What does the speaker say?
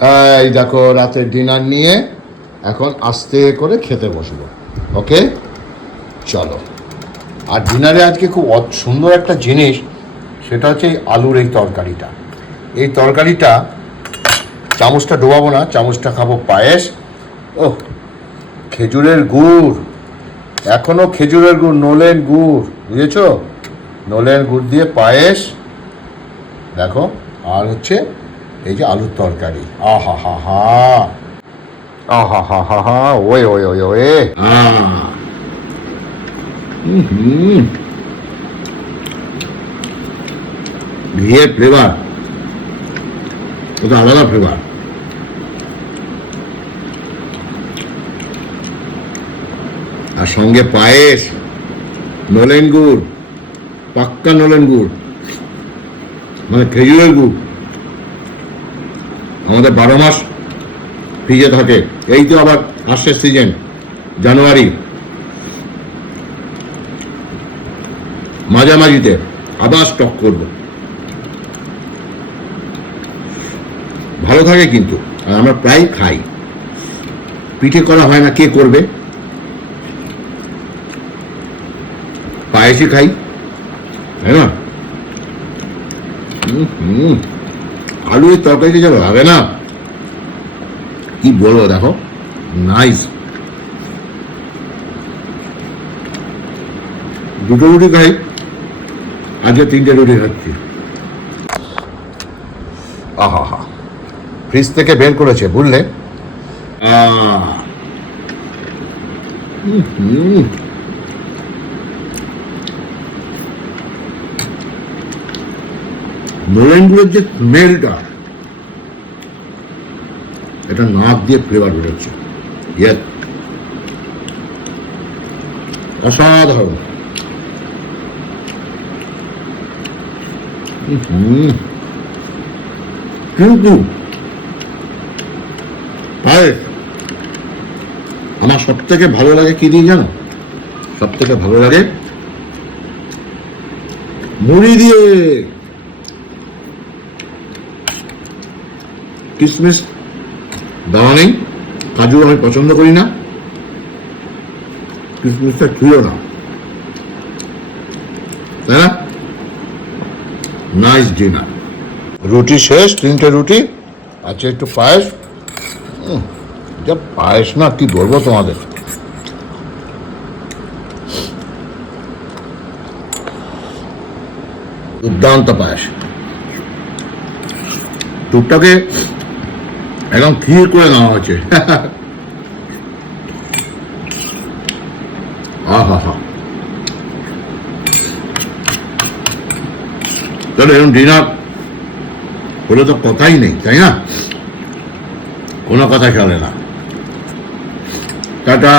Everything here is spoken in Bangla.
এই দেখো, রাতের ডিনার নিয়ে এখন আস্তে করে খেতে বসবো। ওকে? চলো। আর ডিনারে আজকে খুব সুন্দর একটা জিনিস, সেটা হচ্ছে এই আলুর এই তরকারিটা। এই তরকারিটা, চামচটা ডোবাবো না, চামচটা খাব পায়েস। ও খেজুরের গুড়। এখনও খেজুরের গুড় নলেন গুড়, বুঝেছ? নলেন গুড় দিয়ে পায়েস। দেখো, আর হচ্ছে এই যে আলুর তরকারি। আহা হা হা আহা হা হা হা ওয়ে ওয়ে ওয়ে ওয়ে। হুম। ঘিয়ের ফ্লেভার ওটা আলাদা ফ্লেভার আর সঙ্গে পায়েস নলেন গুড় পাক্কা নলেন গুড় মানে খেজুরের গুড়। আমাদের বারো মাস ফ্রিজে থাকে। এই তো আবার আসছে সিজন জানুয়ারি। মাঝামাঝিতে আবার স্টক করব। ভালো থাকে কিন্তু আর আমরা প্রায় খাই। পিঠে করা হয় না কে করবে। পায়েসই খাই তাই না? হুম, হুম। আলু এর তরকারিতে যা লাগে না। কি বলব দেখো? নাইস দুটো রুটি খাই। আজকে তিনটে রুটি খাচ্ছি। আহা ফ্রিজ থেকে বের করেছে বুঝলে। হুম, নলেনগুলোর যে স্মেলটা এটা নাক দিয়ে ফ্লেভার বেরোচ্ছে। অসাধারণ। কিন্তু আমার সব থেকে ভালো লাগে কি দিয়ে জানো? সব থেকে ভালো লাগে মুড়ি দিয়ে। কিশমিশ দেওয়া নেই কাজু আমি পছন্দ করি না। কিশমিশটা ছিল না। তাই না? নাইস ডিনার রুটি শেষ তিনটে রুটি আছে একটু পায়েস। যা পায়েস না কি বলব তোমাদের? দুর্দান্ত পায়েস। টুকটাকে একদম ক্ষীর করে নেওয়া হয়েছে আহা হা তাহলে এরকম ডিনার হলে তো কথাই নেই তাই না কোনো কথা চলে না টাটা